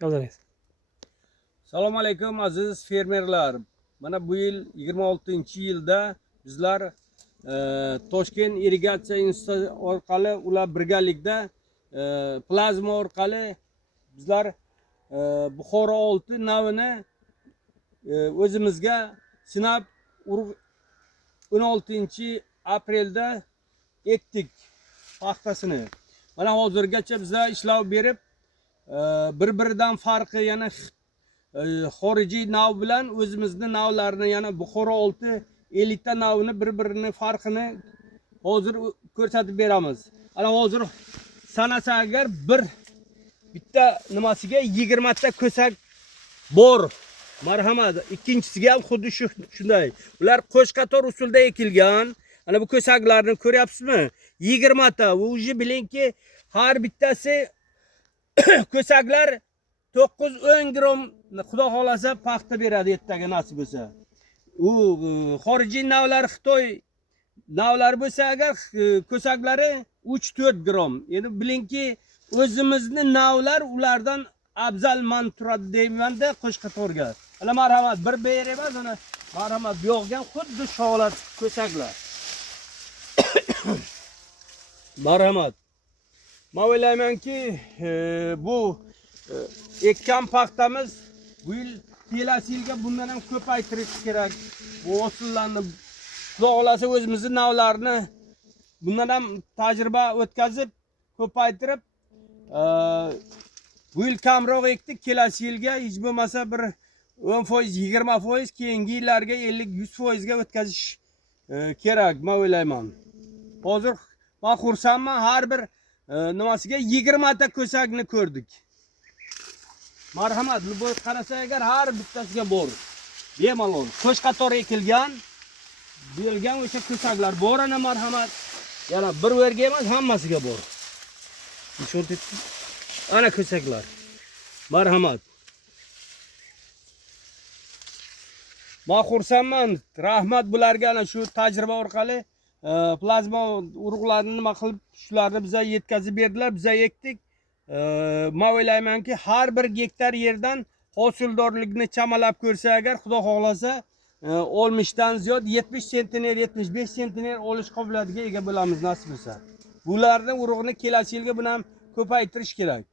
Qoldiringiz. Assalomu alaykum aziz fermerlar. Mana bu yil 26-yilda bizlar Toshkent irrigatsiya instituti orqali ular birgalikda plazma orqali bizlar Buxoro 6 navini o'zimizga sinab 16-aprelda ekdik paxtasini. Mana hozirgacha bizlar ishlov berib bir-biridan farqi yana xorijiy nav bilan o'zimizning navlarni yana Buxoro 6 elita navini bir-birini farqini hozir ko'rsatib beramiz. Ana hozir sanasa agar bitta nimasiga 20 ta ko'sak bor. Marhamat, ikkinchisiga ham xuddi shunday. Ular qo'shqator usulda ekilgan. Ana bu ko'saklarni ko'ryapsizmi? 20 ta. O'zi bilingki, har bittasi ko'saklar 9-10 gram xudo xolasa paxta beradi ertaga nasib bo'lsa. U xorijiy navlar Xitoy navlari bo'lsa agar ko'saklari 3-4 gram. Endi bilingki, o'zimizning navlar ulardan afzal man turadi deymanda qo'shqatorga. Ana marhamat, bir ber emas, ana marhamat bu yoqdan xuddi sholat ko'saklar. Marhamat. Men o'ylaymanki, bu ekkan paxtamiz bu yil kelasi yilga bundan ham ko'paytirish kerak. Bu hosillarni xudo xolasa o'zimizning navlarni bundan ham tajriba o'tkazib ko'paytirib bu yil kamroq ekdik, kelasi yilga hech bo'lmasa bir 10%, 20%, keyingi yillarga 50-100% ga o'tkazish kerak, men o'ylayman. Hozir men xursandman, har bir nimasiga 20 ta ko'sakni ko'rdik. Marhamat, bu qarasa agar har bittasiga bor. Bemalol qo'shqator ekilgan, berilgan o'sha ko'saklar bor. Ana marhamat, yana bir verga emas, hammasiga bor. Ana ko'saklar. Marhamat. Men xursandman. Rahmat bularga, ana shu tajriba orqali plazma urug'larini nima qilib shularni bizga yetkazib berdilar, biz ekdik. Men o'ylaymanki, har bir gektar yerdan hosildorlikni chamalab ko'rsa agar xudo xolasa 60 dan ziyod 70 sentiner, 75 sentiner olish qobiliyatiga ega bo'lamiz nasib bo'lsa. Bularni urug'ni kelasi yilga buni ham ko'paytirish kerak.